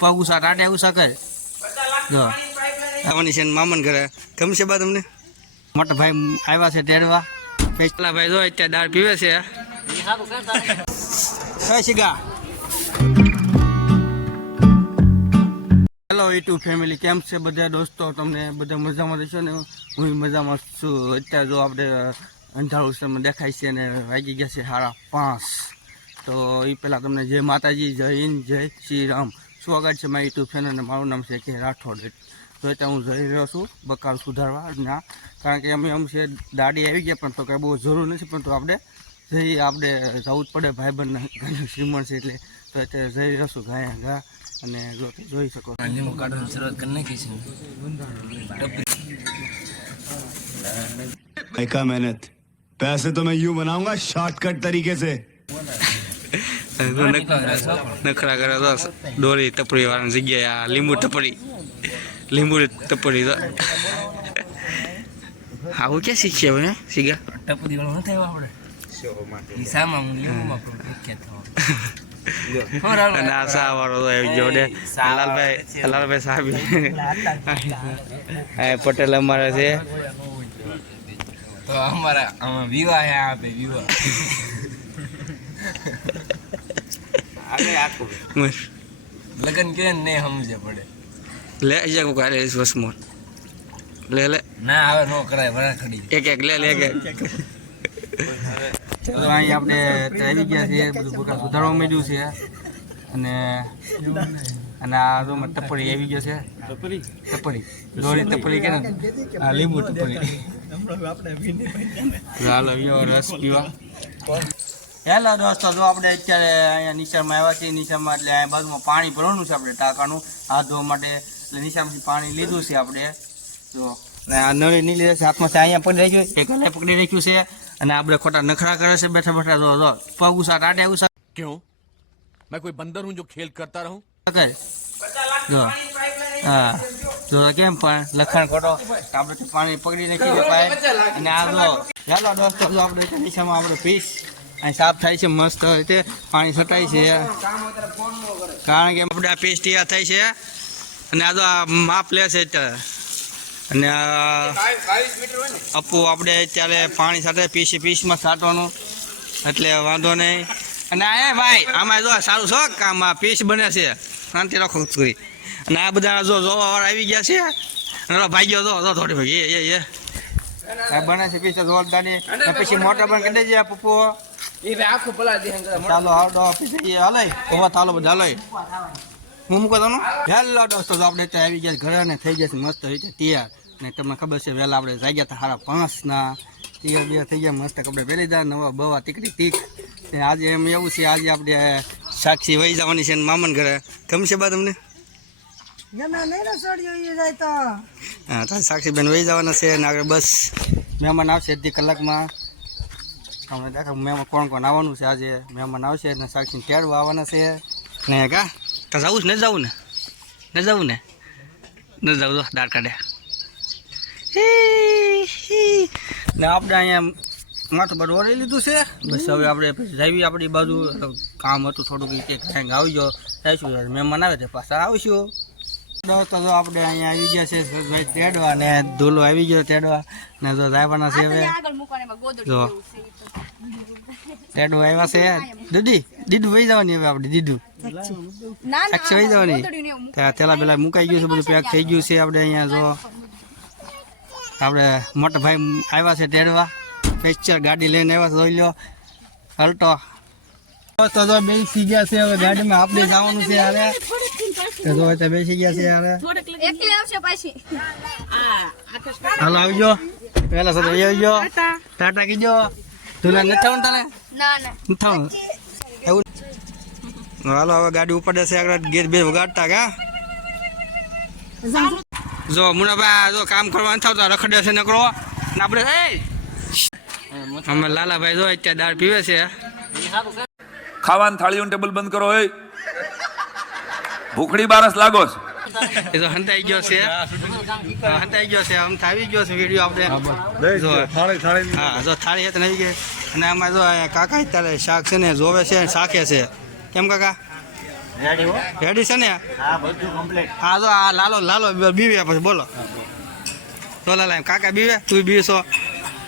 પગ ઉષા ટાટે ઉષા કરે જો આવવાની છે મામન ઘરે ગમશે બા તમને મોટા ભાઈ આવ્યા છે તેડવા પેલા ભાઈ જો અત્યારે દાળ પીવે છે શિગા હેલો યુટ્યુબ ફેમિલી કેમ છે બધા દોસ્તો તમને બધા મજામાં રહેશો ને હું મજામાં છું અત્યારે જો આપણે અંધારું સમય દેખાય છે અને વાગી ગયા છે 5:30 તો એ પહેલાં તમને જય માતાજી જય હિન્દ જય શ્રી રામ સ્વાગત છે મારી યુટ્યુબ ચેનલ અને મારું નામ છે કે રાઠોડ તો અત્યારે હું જઈ રહ્યો છું બકાલ સુધારવા ના કારણ કે અમે છે દાડી આવી ગયા પણ તો કંઈ બહુ જરૂર નથી પણ તો આપણે જવું જ પડે ભાઈબંધ શ્રીમણ છે એટલે તો અત્યારે જઈ રહ્યો છું ગાયા ગા અને જો જોઈ શકો का मेहनत पैसे तो मैं यूं बनाऊंगा शॉर्टकट तरीके से નખરા કરે તો દોરી ટપરી વાળાની જગ્યાએ લીંબુ ટપરી તો આવું ક્યાં શીખીએ હવે સીગા ટપરી વાળો ન થયો આપણે હિસામાં અને આ સા વાળો તો આવી ગયો ને લાલભાઈ સાહેબ પટેલ અમારે છે તો અમારા વિવાહ હે આપે વિવાહ લગન કે ને સમજે પડે લે જા કો કાલે ઇસ વસમોર લે ના હવે નો કરાય વરા ખડી એક લે તો અહીં આપણે આવી ગયા છીએ બધું પોતા સુધારવા માંડ્યું છે અને આ જો ટપરી આવી ગયો છે ટપરી દોરી ટપરી કે ને આ લીંબુ ટપરી હાલો રસ પીવા હેલો દોસ્તો જો આપણે અત્યારે અહીંયા નિશાળમાં આવ્યા છીએ નિશાળમાં એટલે અહીંયા બાજુમાં પાણી ભરવાનું છે આપણે ટાંકાનું હાથ ધોવા માટે એટલે નિશાળમાંથી પાણી લીધું છે આપણે જો આ નળી નહીં લીધે છે હાથમાં અહીંયા પકડી રાખ્યું એક હલે પકડી રાખ્યું છે અને આપણે ખોટા નખરા કરે છે બેઠા જો પગ ઉષા ટાટે ઉષા क्यों मैं कोई बंदर हूं जो खेल करता रहूं કરે જો હા જો કેમ પણ લખણ ખોટો આપણે પાણી પકડી નાખી પાય અને આ જો ચાલો દોસ્તો જો આપણે નિશાળમાં આપણે પીસ અહીં સાફ થાય છે મસ્ત રીતે પાણી છટાય છે કારણ કે આપણે આ પેસ્ટ તૈયાર થાય છે અને આ તો આ માપ લે છે અને અપુ આપણે અત્યારે પાણી સાથે પીસમાં છાંટવાનું એટલે વાંધો નહીં અને આ ભાઈ આમાં જો સારું છો કામ આ પીસ બને છે શાંતિ રાખો કરી અને આ બધા જો જોવાવાળા આવી ગયા છે અને ભાઈ ગયો જો થોડી ભાઈ એ બને છે પીસ જોરદારની પછી મોટા પણ કરી દેજે પપ્પુ ચાલો આવડો આપી હાલે ચાલો બધા હાલે હું મૂકો તો હેલો દોસ્તો તો આપણે ત્યાં આવી ગયા ઘરે ને થઈ જશે મસ્ત રીતે તૈયાર ને તમને ખબર છે વહેલા આપણે જાગ્યા હતા 5:30 તૈયાર થઈ ગયા મસ્ત કપડે પહેરી દા નવા બવા તીકડી તીક ને આજે એમ એવું છે આજે આપણે સાક્ષી વહી જવાની છે મામન ઘરે ગમશે બા તમને હા તો સાક્ષી બેન વહી જવાના છે ને આગળ બસ મહેમાન આવશે અડધી કલાકમાં તમને દેખા મહેમાન કોણ આવવાનું છે આજે મહેમાન આવશે ને સાક્ષીને તેડવા આવવાના છે ને કા તો જવું જ ન જવું તો દાળ કાઢે ને આપણે અહીંયા માથું બધું ઓરી લીધું છે બસ હવે આપણે જઈએ આપણી બાજુ કામ હતું થોડુંક ક્યાંક આવી જાઓ આવીશું મહેમાન આવે છે પાછા આવીશું દોસ્તો જો આપણે અહીંયા આવી ગયા છે તેડવા ને ધૂલો આવી ગયો તેડવા ને જો આવવાના છે હવે જો તેડવા આવ્યા છે દીદું વહી જવાની હવે આપણે દીદું સાક્ષી વહી જવાની ત્યાં તેલા પેલા મુકાઈ ગયું છે બધું પેક થઈ ગયું છે આપણે અહીંયા જો આપણે મોટા ભાઈ આવ્યા છે તેડવા ફેક્ચર ગાડી લઈને આવ્યા જોઈ લો અલ્ટો તો જો બેસી ગયા છે હવે ગાડીમાં આપણે જવાનું છે હારે જો તો બેસી ગયા છે હારે હાલો આવજો પેલા સાથે આવજો ટાટા કીજો તુલા નથી થવાનું તને નથી થવાનું એવું હાલો હવે ગાડી ઉપાડે છે આગળ ગેર બે વગાડતા કા જો મુનાભાઈ જો કામ કરવા નથી આવતા રખડે છે નકરો ને આપણે અમે લાલાભાઈ જો અત્યારે દાળ પીવે છે ખાવાનું થાળીઓનું ટેબલ બંધ કરો એ ભૂખડી બારસ લાગો એ તો હંતાઈ ગયો છે આમ આવી ગયો છે વિડીયો આપણે હા જો થાળી હતી આવી ગઈ અને આમાં જો કાકા અત્યારે શાક છે ને જોવે છે શાકે છે કેમ કાકા રેડી છે ને? હા તો આ લાલો બીવે પછી બોલો. તો લાલા એમ કાકા બીવે, તું બીવે છો?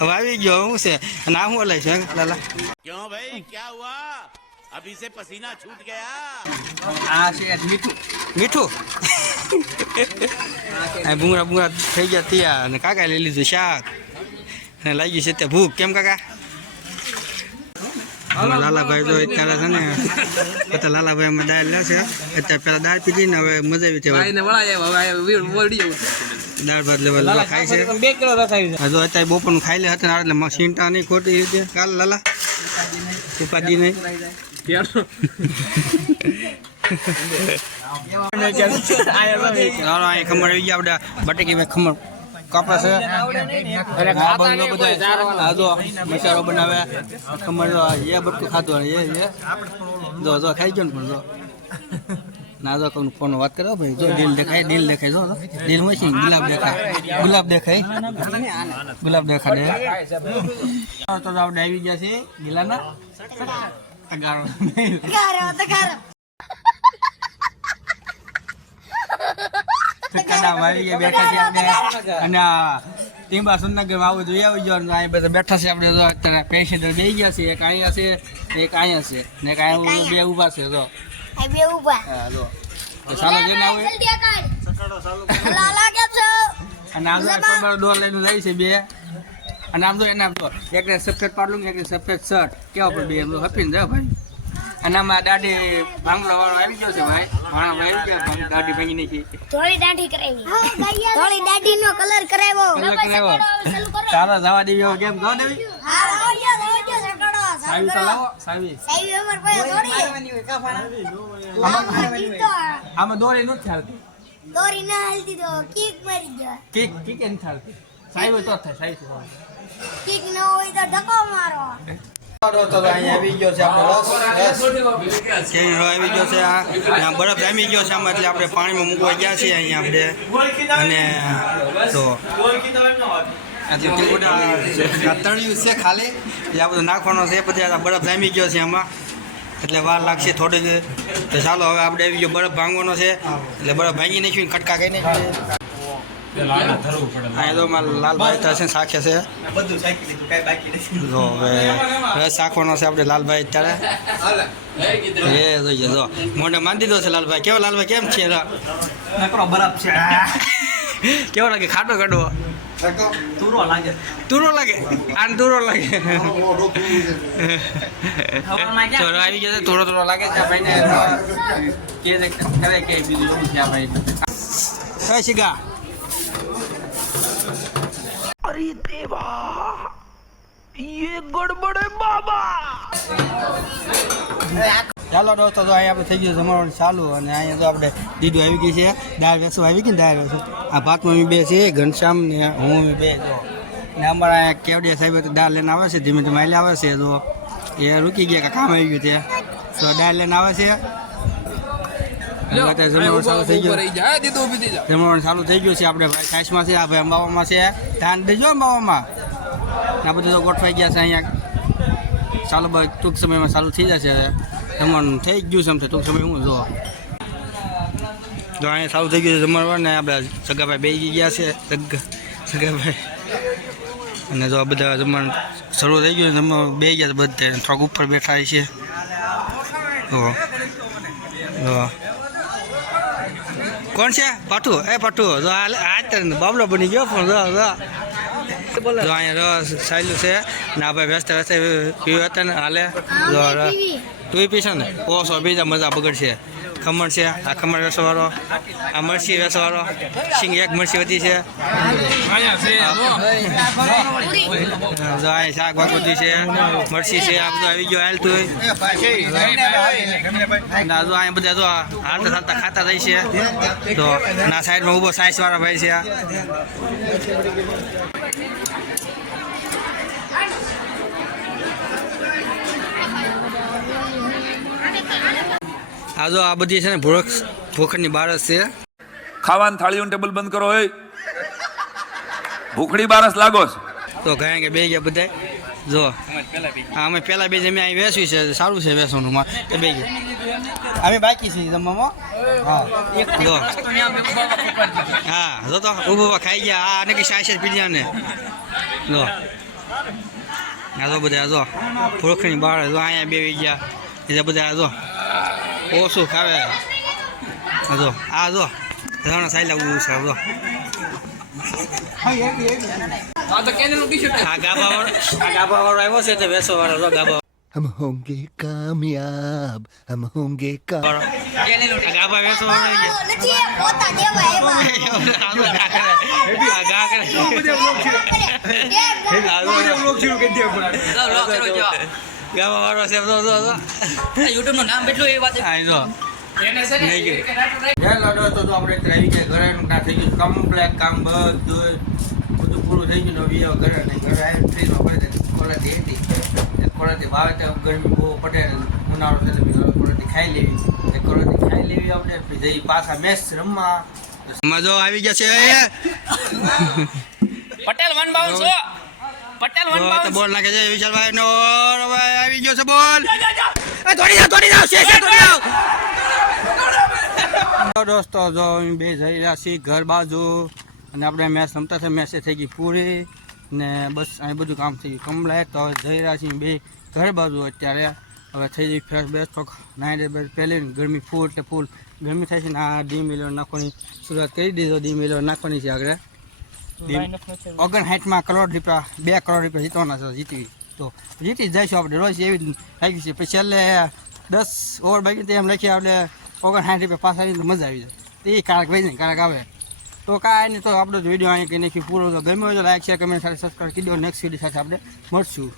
હવે આવી ગયો શું છે? અને આ શું લઈ છે લાલા? क्यों भाई क्या हुआ अभी से पसीना छूट गया આ છે મીઠું આ ભૂંગળા થઈ ગયા ત્યાં અને કાકા લઈ લીધું શાક અને લાગી છે તે ભૂખ. કેમ કાકા? લાલાભાઈ તો અત્યારે છે ને અત્યારે લાલાભાઈ અમે દાળ લે છે. અત્યારે પેલા દાળ પીધી ને હવે મજા આવી છે. દાળ ભાત લેવા ખાય છે. હજુ અત્યારે બપોરનું ખાઈ લે હતા એટલે ચિંતા નહીં ખોટી રીતે. કાલ લાલા ઉપાધિ નહીં. ખમણ આવી ગયા બધા બટેકી ખમણ કાપે છે. મસાલો બનાવે ખમણ એ બધું ખાતું એ જો ખાઈ ગયો ને પણ જો ના જો કોણ ફોન વાત કરો ભાઈ. જો દિલ દેખાય જો દિલ હોય છે. ગુલાબ દેખાય તો આપણે આવી ગયા છે ગિલાના તગારો. આવી ગયા બેઠા છે આપણે અને ટીંબા સુરનગરમાં આવું જોઈએ આવી ગયો. અહીં બધા બેઠા છે આપણે જો અત્યારે પેસેન્જર બેસી ગયા છે. એક અહીંયા છે એક અહીંયા છે ને એક અહીંયા બે ઊભા છે. જો હા જો ચાલો જઈને આવે અને આમ ડોર લઈને જાય છે બે. અને આમ તો એને આમ તો એકને સફેદ પાડલું એકને સફેદ શર્ટ કેવા પડે બે એમ તો હપીને જાય ભાઈ. અને આમાં દાઢી ભાંગલા વાળો આવી ગયો છે ભાઈ. ભાણા ભાઈ આવી ગયા દાઢી ભાંગી નાખી. થોડી દાઢી કરાવી થોડી દાઢી નો કલર કરાવ્યો ચાલો જવા દેવી કેમ જવા દેવી. સાવી તો લાવો સાવી. આમાં દોરી નથી ચાલતી. દોરી ના હાલતી તો કિક મારી જાય. કિક એમ ચાલતી. સાવી હોય તો થાય સાવી કિક ન હોય તો ધક્કો મારો. તો અહીંયા આવી ગયો છે આપણો રસ આવી ગયો છે. આ બરફ જામી ગયો છે આમાં એટલે આપણે પાણીમાં મૂકવા ગયા છીએ અહીંયા આપણે. અને તો તળિયું છે ખાલી એ આ બધું નાખવાનો છે. પછી આ બરફ જામી ગયો છે આમાં એટલે વાર લાગશે થોડીક. તો ચાલો હવે આપણે આવી ગયો બરફ ભાંગવાનો છે એટલે બરફ ભાંગી નાખ્યું ખટકા કરી નાખ્યું. અહીંયા તો મારા લાલભાઈ થશે સાખે છે. જો હવે રસ શાખવાનો છે આપણે લાલભાઈ અત્યારે. એ જોઈએ જો મોઢે માંડી દીધો છે લાલભાઈ. કેવો લાલભાઈ કેમ છે? બરફ છે. કેવો લાગે? ખાટો કાઢવો તુરો લાગે આને તુરો લાગે. ચોરો આવી ગયો છે. તુરો લાગે છે ભાઈ ને કે બીજું છે ભાઈ. શિગા અરે દેવા ये गड़बड़ है बाबा. ચાલો દોસ્તો તો અહીંયા આપણે થઈ ગયું જમવાનું ચાલુ. અને અહીંયા તો આપણે દીદું આવી ગઈ છે. દાળ વેસું આવી ગઈ ને દાળ વેસું. આ ભાતમાં બે છે ઘનશ્યામ ને હું બે જો. ને અમારા અહીંયા કેવડિયા સાહેબ દાળ લઈને આવે છે. ધીમે ધીમે હાલે આવે છે. તો એ રૂકી ગયા કામ આવી ગયું ત્યાં તો દાળ લઈને આવે છે. જમવાનું ચાલુ થઈ ગયું છે. આપણે ભાઈ સાઈસમાં છે. આ ભાઈ અંબાવામાં છે. ધાન દેજો અંબાવામાં. આ બધું તો ગોઠવાઈ ગયા છે અહીંયા. ચાલો ભાઈ ટૂંક સમયમાં ચાલુ થઈ જશે. જમવાનું થઈ ગયું છે આમ તો ટૂંક સમય હું જો અહીંયા ચાલુ થઈ ગયું છે જમવાનું. ને આપણે સગાભાઈ બેસી ગયા છે. સગાભાઈ અને જો બધા જમવાનું શરૂ થઈ ગયું. જમવાનું બે ગયા છે બધે. થોડાક ઉપર બેઠા છે. કોણ છે? પાઠું જો આ બાબલો બની ગયો પણ જો અહીંયા રસ ચાલ્યું છે ને આ ભાઈ વ્યસ્ત પીવું હતા ને હાલે જો તું પીશે ને ઓછો બીજા મજા બગડશે. ખમણ છે. આ ખમણ વેસવાળો. આ મરચી વેસવાળો. સિંગ એક મરચી વધી છે. જો અહીં શાક ભાગ બધી છે. મરચી છે. આ બધું આવી ગયો હાલતું હોય. ના જો અહીંયા બધા જો હાલતા ચાલતા ખાતા જાય છે. તો ના સાઈડમાં ઊભો સાઈઝવાળા ભાઈ છે. આ જો આ બધી છે ને ભૂખડની બારસ છે. ખાવાનું થાળીઓનું ટેબલ બંધ કરો. એ ભૂખડી બારસ લાગો છો. તો ગયા કે બે ગયા બધા જો અમે પેલા બે જમી અહીં વેચવી છે. સારું છે વેચવાનું એ બે ગયા અમે બાકી છે જમવામાં. હા જો હા જો તો ઊભો ખાઈ ગયા આ ને કે સાયસે પી ગયા ને જો આ જો બધા જો ફોરખની બહાર જો અહીંયા બેવી ગયા એ બધા જો ઓછું ખાવે જો આ જો ધાણા સાયલા ઉભું છે જો આ ગાભા વાળો આવ્યો છે તે વેસો વાળો જો ગાભા हम होंगे कामयाब हम होंगे ગાભા વેસો વાળો આવી ગયો. નથી એ પોતા દેવા ગાભા વાળો છે જો જો જો યુટ્યુબ નું નામ બેઠું એ વાત આ જો હેલો દોસ્તો તો આપણે આવી ગયા ઘરે ના થઈ ગયું કમ્પ્લેટ કામ બધું પૂરું થઈ ગયું વિયો ઘરે ને ઘરે આવી ટ્રેનમાં પડે ખોલાતી હતી ખોલાતી ભાવે તો ગરમી બહુ પડે ઉનાળો છે એટલે ખોલાતી ખાઈ લેવી ખોલાતી ખાઈ લેવી આપણે જઈ પાછા મેચ રમવા મજો આવી ગયા છે પટેલ 152 પટેલ 152 બોલ નાખે છે વિશાલભાઈ નો આવી ગયો છે બોલ દોડી જાવ શેષે દોડી જાવ દોસ્તો જો અમે બે જઈ રહ્યા છીએ ઘર બાજુ અને આપણે મેચ રમતા હતા મેચ થઈ ગઈ પૂરી ને બસ અહીં બધું કામ થઈ ગયું કમ્પ્લેટ તો જઈ રહ્યા છીએ બે ઘર બાજુ અત્યારે હવે થઈ ગઈ ફ્રેશ બેસ્ટ તો નાઇટ પહેલી ગરમી ફૂલ એટલે ફૂલ ગરમી થાય છે ને આ ડી મિલર નાખવાની શરૂઆત કરી દીધો ડી મિલર નાખવાની છે આગળ 59 કરોડ રૂપિયા 2 કરોડ રૂપિયા જીતવાના છે જીતી તો જીતી જ જઈશું આપણે રોજ એવી લાગી છે પછી છેલ્લે 10 ઓવર બાકી એમ લખીએ આપણે 59 રૂપિયા પાસ આવીને તો મજા આવી જાય એ કારક ભાઈ ને કારક આવે તો કાંઈ નહીં તો આપણો વિડીયો અહીં કંઈ નાખી પૂરો તો ગમ્યો હોય તો લાઈક શેર કમેન્ટ સાથે સબસ્ક્રાઈબ કરી દો નેક્સ્ટ વિડીયો સાથે આપણે મળશું